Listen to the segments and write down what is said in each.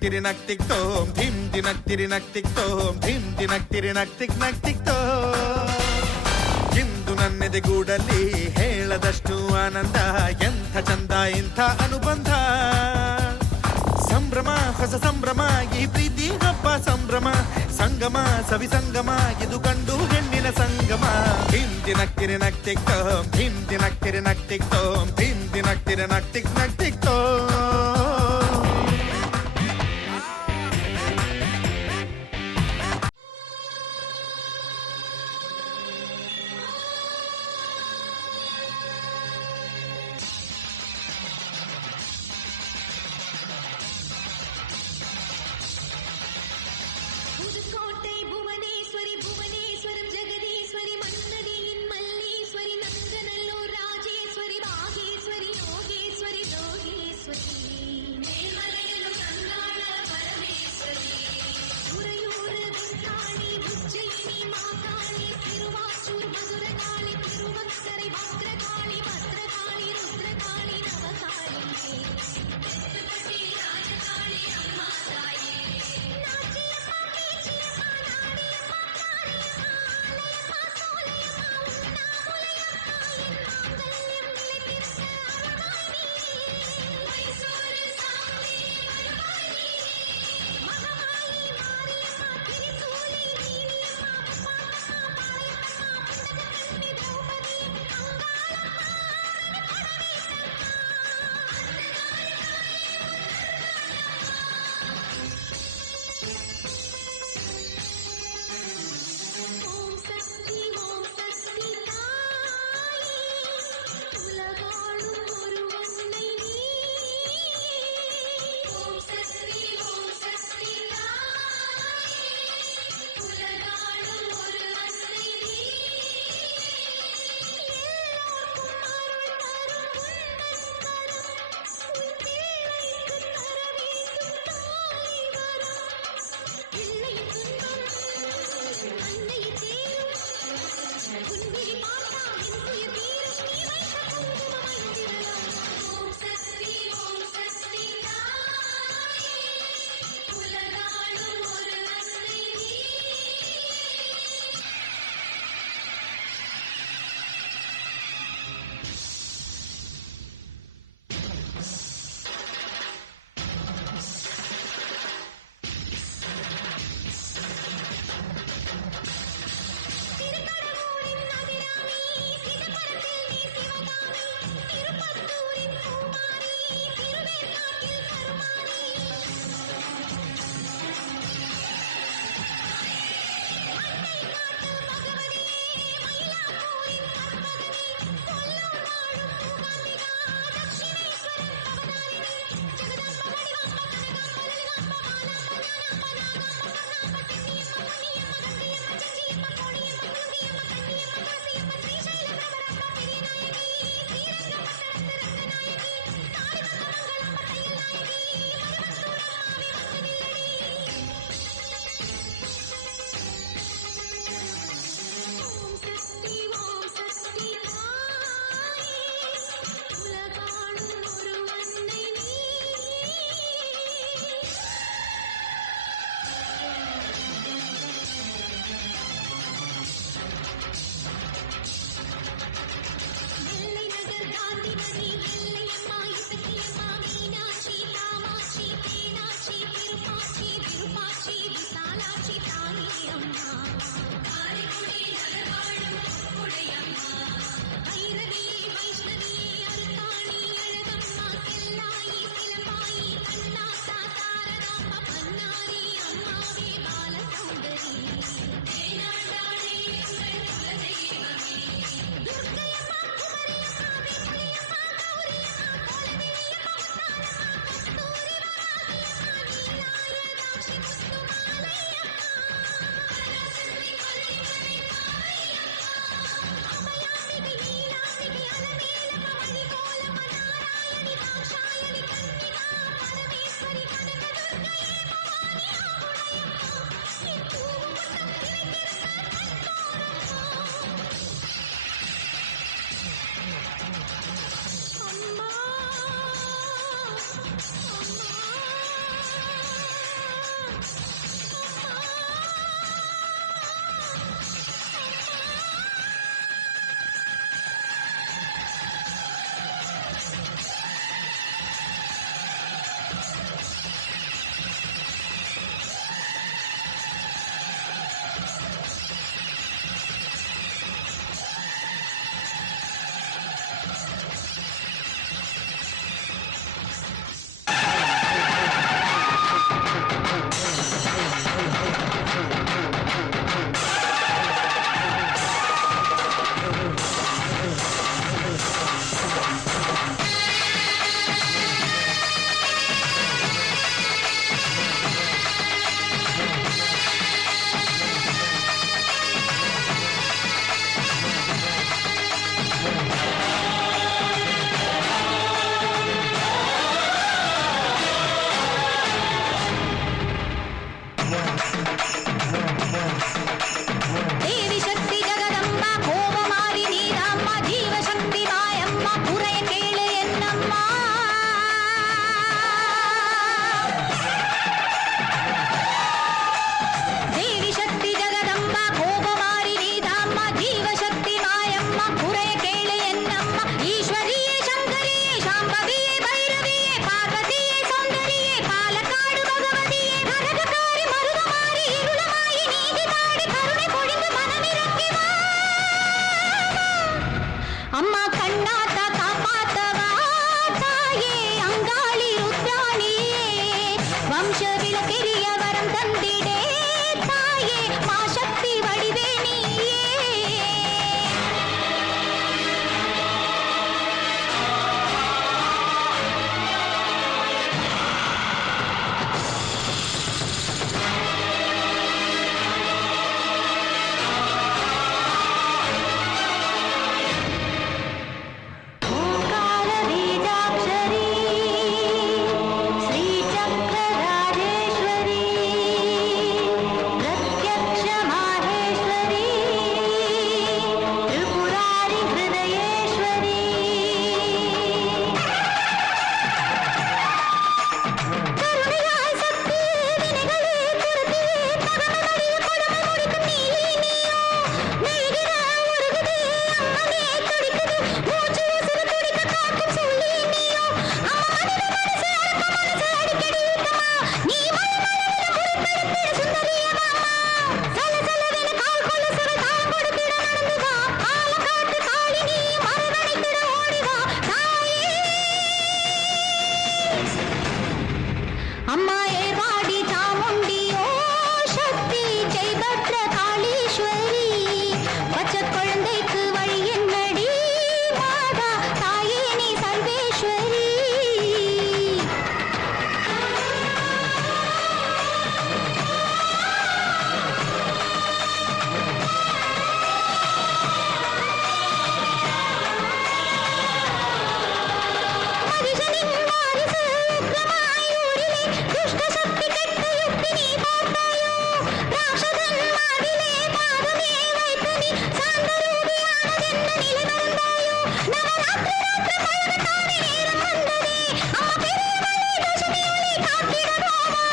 ತಿರಿನಕ್ ತಿಕ್ ತೋಂ ಧಿಮ್ ದಿನಕ್ ತಿರಿನಕ್ ತಿಕ್ ತೋಂ ಧಿಮ್ ದಿನಕ್ ತಿರಿನಕ್ ತಿಕ್ ನಕ್ ತಿಕ್ ತೋಂ ಇಂದು ನನ್ನೆದೆಗೂಡಲ್ಲಿ ಹೇಳದಷ್ಟು ಆನಂದ ಎಂಥ ಚಂದ ಇಂಥ ಅನುಬಂಧ ಸಂಭ್ರಮ ಹೊಸ ಸಂಭ್ರಮ ಈ ಪ್ರೀತಿ ಹಬ್ಬ ಸಂಭ್ರಮ ಸಂಗಮ ಸವಿ ಸಂಗಮ ಇದು ಗಂಡು ಹೆಣ್ಣಿನ ಸಂಗಮ ಧಿಮ್ ದಿನಕ್ ತಿರಿನಕ್ ತಿಕ್ ತೋಂ ಧಿಮ್ ದಿನಕ್ ತಿರಿನಕ್ ತಿಕ್ ತೋಂ ಧಿಮ್ ದಿನಕ್ ತಿರಿನಕ್ ತಿಕ್ ನಕ್ ತಿಕ್ ತೋಂ புதுக்கோட்டை புவனேஸ்வரி புவனேஸ்வரம் ஜெகதீஸ்வரி மன்னதியின் மல்லீஸ்வரி நந்தநல்லூர் ராஜேஸ்வரி பாகேஸ்வரி யோகேஸ்வரி லோகேஸ்வரி என்னம்மா குறைய கேளு என்னம்மா ஈஸ்வரியே சங்கரியே சாம்பவியே பைரவியே பார்வதியே சௌந்தரியே பாலக்காடு பகவதியே கரகக்காரி மருதமாரி இருளமாயி நீதி பாடி கருணை பொழிந்து மனமிறங்கி வா அம்மா கண்ணாத்தா காப்பாத்தவா தாயே அங்காளி ருத்ராணியே வம்ச விளக்கெரிய வரம் தந்திடே தாயே மாசக்தி வடிவே நீயே ஓங்கார வேதாக்ஷரி ஸ்ரீசக்கராஜேஸ்வரி பிரத்யக்ஷ மாஹேஸ்வரி திரிபுராரி ஹிருதயேஸ்வரி கருணையாய் சக்தி வினைகளே துரத்தி பகமமறிய கொடுமை முடிக்கும் நீயே நீயோ நெய்கிற உருகுதே அம்மனே துடிக்குது மூச்சு உசுறு துடிக்க காக்கும் சொல்லி நீயோ அம்மா மனித மனசு அடக்க மனசு அடிக்கடி யுத்தமா நீ மலமலவென முறிப்பெடுத்திட சுந்தரியமாமா சல சலவென கால் கொலுசுகள் தாளம் கொடுத்திட நடந்து வா பாலக்காட்டு காளி நீ மறுவனைத்திட ஓடி வா தாயே அம்மா ஏர்வாடி சாமுண்டியோ சக்தி ஜெய்பத்ர காளீஸ்வரி பச்சை குழந்தைக்கு வழி என்னடி மாதா தாயே நீ சர்வேஸ்வரி மகிஷனின் வாரிசு உக்ரமாய் ஊரிலே துஷ்ட சக்தி கெட்ட யுக்தி நீ பார்த்தாயோ ராட்சதன் மார்பிலே பாதமே வைத்து நீ சாந்தரூபியானதென்ன நிலை மறந்தாயோ நவராத்திரி ராத்திரி பழகத்தானே நேரம் வந்ததே அம்மா பெரியவளே தசமியளே காத்திடவாவா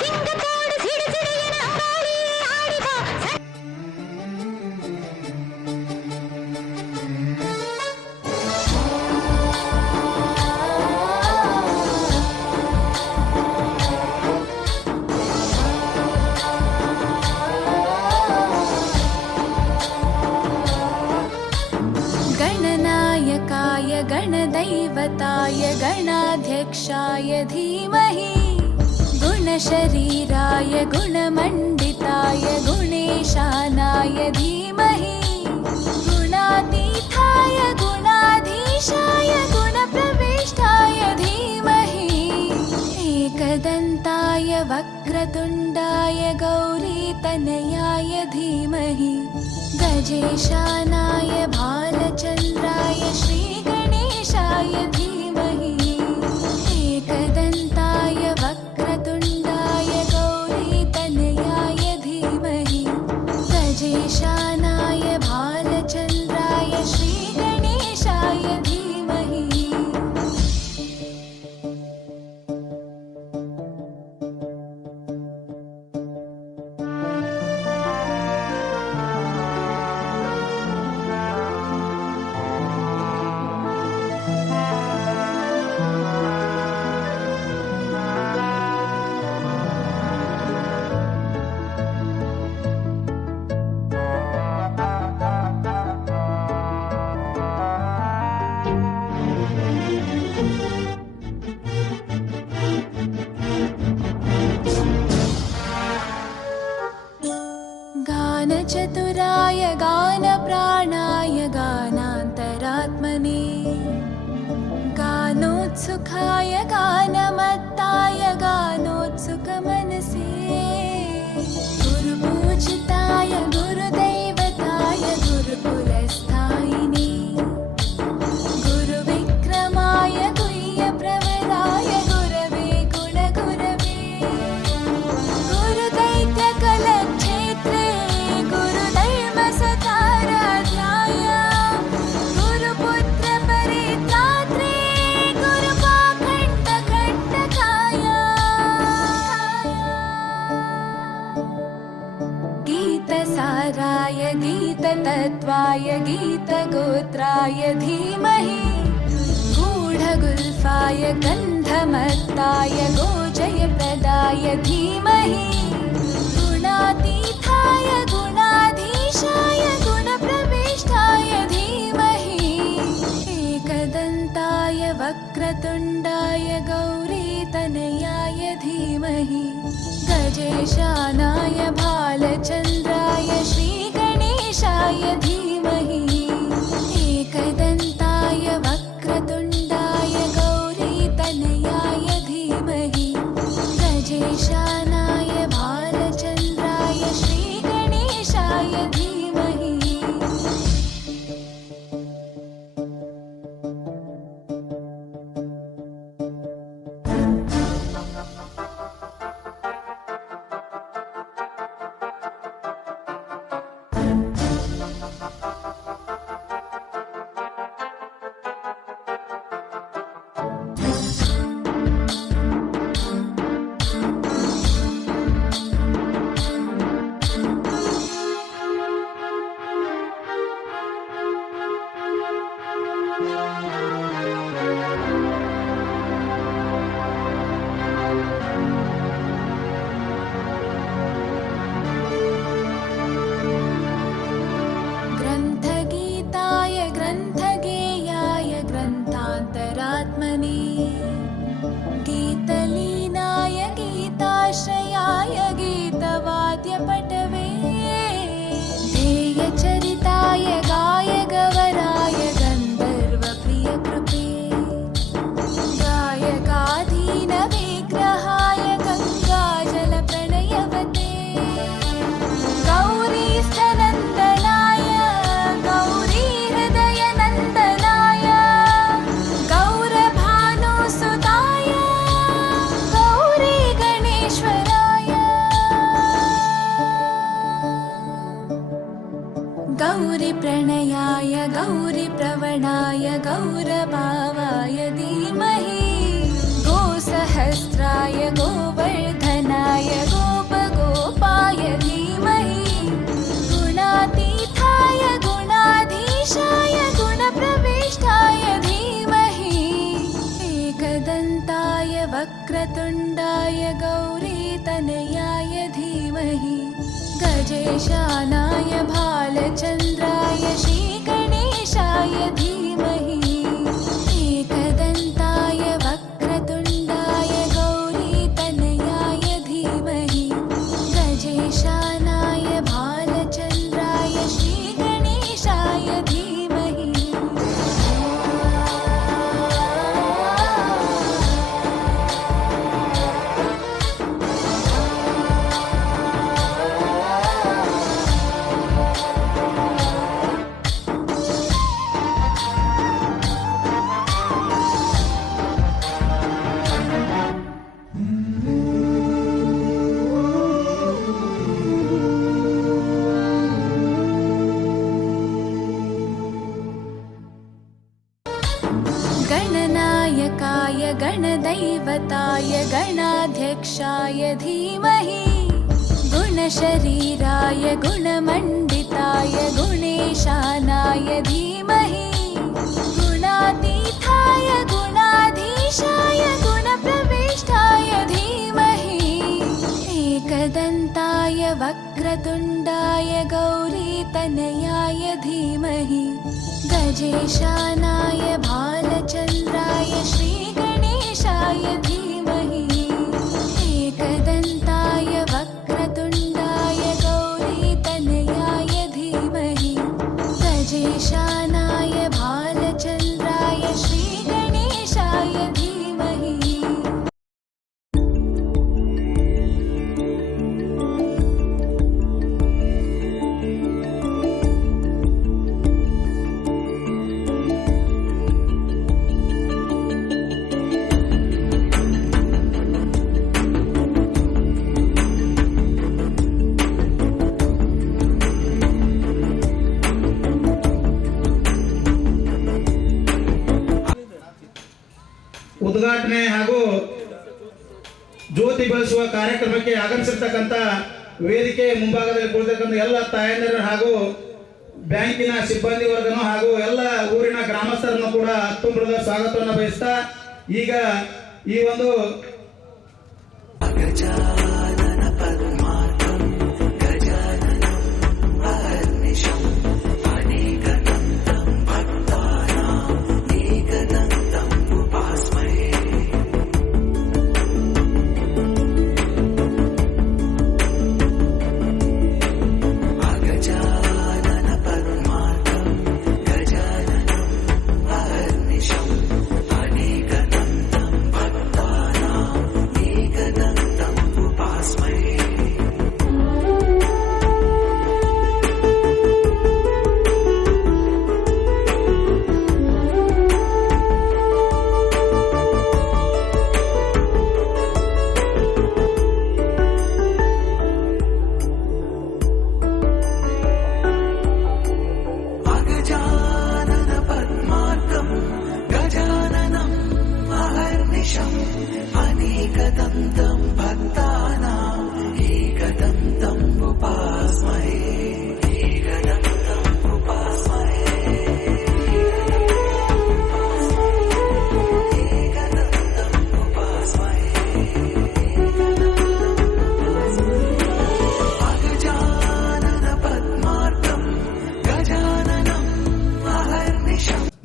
சிங்கத்தோடு சிடு சிடு என அங்காளியே ஆடிவா गणनायकाय गणदैवताय गणाध्यक्षाय धीमहि गुणशरीराय गुणमण्डिताय गुणेशानाय धीमहि गुणातीताय गुणाधीशाय गुणप्रविष्टाय धीमहि एकदन्ताय वक्रतुण्डाय गौरीतनयाय धीमहि गजेशानाय भालचन्द्राय श्रीगणेशाय धीमहि एकदन्ताय वक्रतुण्डाय गौरीतनयाय धीमहि गजेशानाय भालचन्द्राय श्रीगणेशाय धीमहि गानचतुराय गानप्राणाय गानान्तरात्मने गानोत्सुकाय गानमत्ताय गानोत्सुकमनसे गुरुपूजिताय गुरुदैवताय गुरुकुलस्थायिने गुरुविक्रमाय गुह्यप्रवराय गुरवे गुणगुरवे गुरुदैत्यकलक्षेत्रे गुरुधर्मसताराध्याय गुरुपुत्रपरित्रात्रे गुरुपाखण्डखण्डाय गणत्वाय गीतगोत्राय धीमहि गूढगुल्फाय गन्धमत्ताय गोजयप्रदाय धीमहि गुणातीताय गुणाधीशाय गुणप्रविष्टाय धीमहि एकदन्ताय वक्रतुण्डाय गौरीतनयाय धीमहि गजेशानाय भालचन्द्राय श्रीगणेशाय धीमहि एकदन्ताय वक्रतुण्डाय गौरीतनयाय धीमहि गजेशानाय भालचन्द्राय श्रीगणेशाय धीमहि ग्रन्थगीताय ग्रन्थगेयाय ग्रन्थान्तरात्मने गीतलीनाय गीताश्रयाय गीतवाद्यपटवे ध्येयचरिताय गायगवराय गन्धर्वप्रियकृपे गायकाधीनविग्रहाय गङ्गाजलप्रणयवते गौरीस्थनन्दनाय गौरीहृदयनन्दनाय गौरभानुसुताय गौरीगणेश्वराय गौरीप्रणयाय गौरीप्रवणाय गौरभावाय धीमहि गोसहस्राय गोवर्धनाय गोपगोपाय धीमहि गुणातीताय गुणाधीशाय गुणप्रविष्टाय धीमहि एकदन्ताय वक्रतुण्डाय गौरीतनयाय धीमहि गजेशानाय भालचन्द्राय श्रीगणेशाय धीमहि एकदन्ताय वक्रतुण्डाय गौरीतनयाय धीमहि गजेशानाय भालचन्द्राय श्रीगणेशाय धीमहि गणनायकाय गणदैवताय गणाध्यक्षाय धीमहि गुणशरीराय गुणमण्डिताय गुणेशानाय धीमहि गुणातीताय गुणाधीशाय गुणप्रविष्टाय धीमहि एकदन्ताय वक्रतुण्डाय गौरीतनयाय धीमहि गजेशानाय भालचन्द्राय श्रीगणेशाय धीमहि एकदन्ताय वक्रतुण्डाय गौरीतनयाय धीमहि गजेशानाय भालचन्द्राय श्रीगणेशाय धीमहि ಉದ್ಘಾಟನೆ ಹಾಗೂ ಜ್ಯೋತಿ ಬೆಳೆಸುವ ಕಾರ್ಯಕ್ರಮಕ್ಕೆ ಆಗಮಿಸಿರ್ತಕ್ಕಂಥ ವೇದಿಕೆ ಮುಂಭಾಗದಲ್ಲಿ ಕುಳಿತಕ್ಕಂಥ ಎಲ್ಲ ತಾಯಂದಿರ ಹಾಗೂ ಬ್ಯಾಂಕಿನ ಸಿಬ್ಬಂದಿ ವರ್ಗನು ಹಾಗೂ ಎಲ್ಲ ಊರಿನ ಗ್ರಾಮಸ್ಥರನ್ನು ಕೂಡ ತುಂಬರದ ಸ್ವಾಗತವನ್ನು ಬಯಸ್ತಾ ಈಗ ಈ ಒಂದು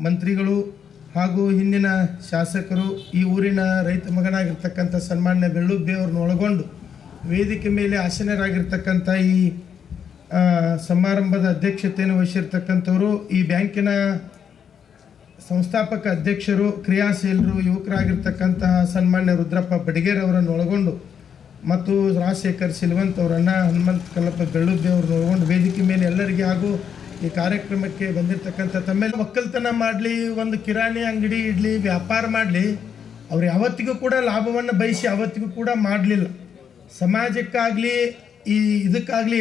ಮಂತ್ರಿಗಳು ಹಾಗೂ ಹಿಂದಿನ ಶಾಸಕರು ಈ ಊರಿನ ರೈತ ಮಗನಾಗಿರ್ತಕ್ಕಂಥ ಸನ್ಮಾನ್ಯ ಬೆಳ್ಳುಬ್ಬಿ ಅವ್ರನ್ನ ಒಳಗೊಂಡು ವೇದಿಕೆ ಮೇಲೆ ಆಸೀನರಾಗಿರ್ತಕ್ಕಂಥ ಈ ಸಮಾರಂಭದ ಅಧ್ಯಕ್ಷತೆಯನ್ನು ವಹಿಸಿರ್ತಕ್ಕಂಥವರು ಈ ಬ್ಯಾಂಕಿನ ಸಂಸ್ಥಾಪಕ ಅಧ್ಯಕ್ಷರು ಕ್ರಿಯಾಶೀಲರು ಯುವಕರಾಗಿರ್ತಕ್ಕಂತಹ ಸನ್ಮಾನ್ಯ ರುದ್ರಪ್ಪ ಬಡಿಗೇರ್ ಅವರನ್ನು ಒಳಗೊಂಡು ಮತ್ತು ರಾಜಶೇಖರ್ ಸಿಲ್ವಂತ್ ಅವರನ್ನು ಹನುಮಂತ ಕಲ್ಲಪ್ಪ ಬೆಳ್ಳುಬ್ಬಿ ಅವ್ರನ್ನ ಒಳಗೊಂಡು ವೇದಿಕೆ ಮೇಲೆ ಎಲ್ಲರಿಗೆ ಹಾಗೂ ಈ ಕಾರ್ಯಕ್ರಮಕ್ಕೆ ಬಂದಿರತಕ್ಕಂಥ ತಮ್ಮೆಲ್ಲ ಒಕ್ಕಲ್ತನ ಮಾಡಲಿ, ಒಂದು ಕಿರಾಣಿ ಅಂಗಡಿ ಇಡಲಿ, ವ್ಯಾಪಾರ ಮಾಡಲಿ, ಅವ್ರು ಯಾವತ್ತಿಗೂ ಕೂಡ ಲಾಭವನ್ನು ಬಯಸಿ ಯಾವತ್ತಿಗೂ ಕೂಡ ಮಾಡಲಿಲ್ಲ. ಸಮಾಜಕ್ಕಾಗಲಿ ಈ ಇದಕ್ಕಾಗಲಿ